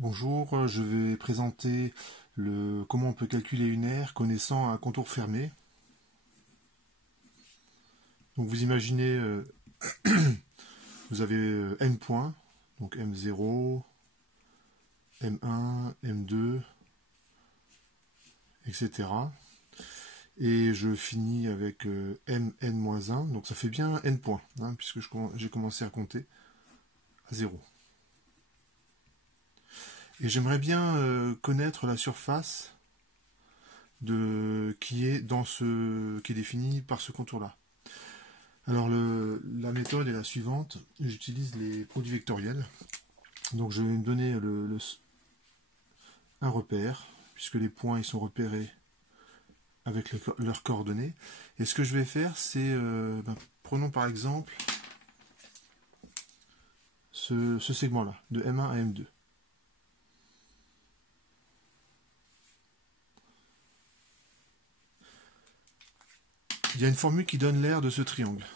Bonjour, je vais présenter comment on peut calculer une aire connaissant un contour fermé. Donc vous imaginez, vous avez n points, donc M0, M1, M2, etc. Et je finis avec Mn-1, donc ça fait bien n points, puisque j'ai commencé à compter à 0. Et j'aimerais bien connaître la surface qui est définie par ce contour-là. Alors la méthode est la suivante, j'utilise les produits vectoriels. Donc je vais me donner un repère, puisque les points ils sont repérés avec leurs coordonnées. Et ce que je vais faire, c'est, prenons par exemple ce segment-là, de M1 à M2. Il y a une formule qui donne l'aire de ce triangle.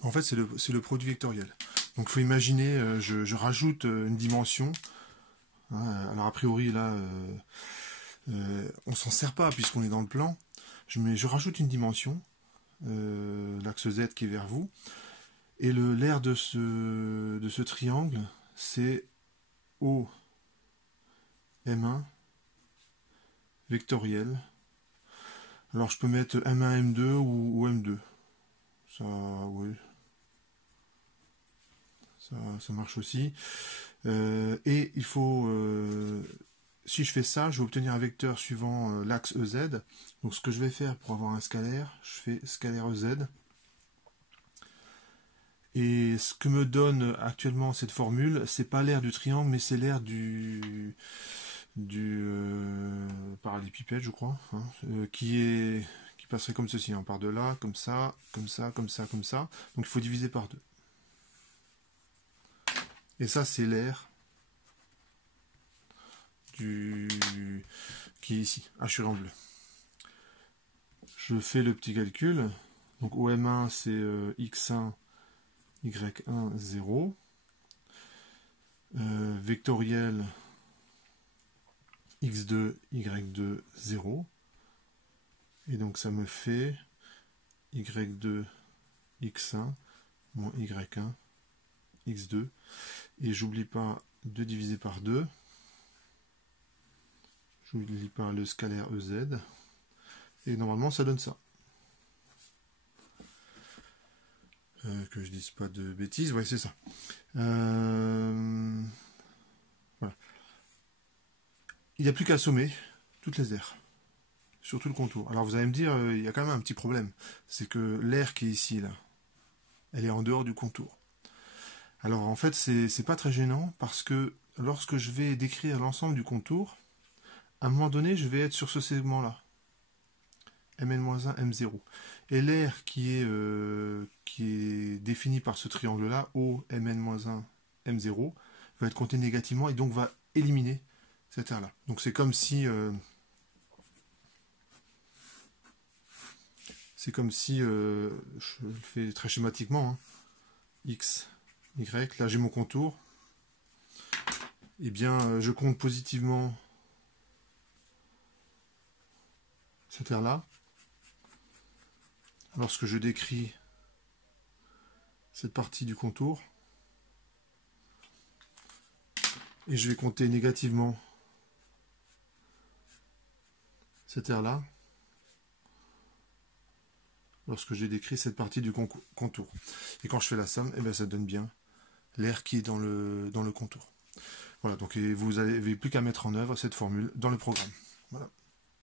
En fait, c'est le produit vectoriel. Donc, il faut imaginer, je rajoute une dimension. Alors, a priori, là, on s'en sert pas puisqu'on est dans le plan. Je rajoute une dimension, l'axe Z qui est vers vous. Et l'aire de ce triangle, c'est O M1 vectoriel. Alors, je peux mettre M1, M2 ou M2. Ça, oui. Ça marche aussi. Et il faut, si je fais ça, je vais obtenir un vecteur suivant l'axe EZ. Donc ce que je vais faire pour avoir un scalaire, je fais scalaire EZ. Et ce que me donne actuellement cette formule, c'est pas l'aire du triangle, mais c'est l'aire du parallélépipède, je crois, qui passerait comme ceci, par de là, comme ça, comme ça, comme ça, comme ça. Donc il faut diviser par 2. Et ça, c'est l'aire qui est ici, hachuré en bleu. Je fais le petit calcul. Donc OM1, c'est x1, y1, 0. Vectoriel x2, y2, 0. Et donc ça me fait y2, x1, moins y1, x2. Et j'oublie pas de diviser par 2. J'oublie pas le scalaire EZ. Et normalement, ça donne ça. Que je dise pas de bêtises. Ouais, c'est ça. Voilà. Il n'y a plus qu'à sommer toutes les aires. Sur tout le contour. Alors vous allez me dire, il y a quand même un petit problème. C'est que l'aire qui est ici, là, elle est en dehors du contour. Alors en fait, c'est pas très gênant parce que lorsque je vais décrire l'ensemble du contour, à un moment donné, je vais être sur ce segment-là. Mn-1, M0. Et l'aire qui est définie par ce triangle-là, O, Mn-1, M0, va être comptée négativement et donc va éliminer cette aire-là. Donc c'est comme si... je le fais très schématiquement, X, Y, là j'ai mon contour. Eh bien, je compte positivement cette aire-là. Lorsque je décris cette partie du contour, et je vais compter négativement cette aire-là, lorsque j'ai décrit cette partie du contour. Et quand je fais la somme, eh bien, ça donne bien l'aire qui est dans le contour. Voilà, donc vous n'avez plus qu'à mettre en œuvre cette formule dans le programme. Voilà.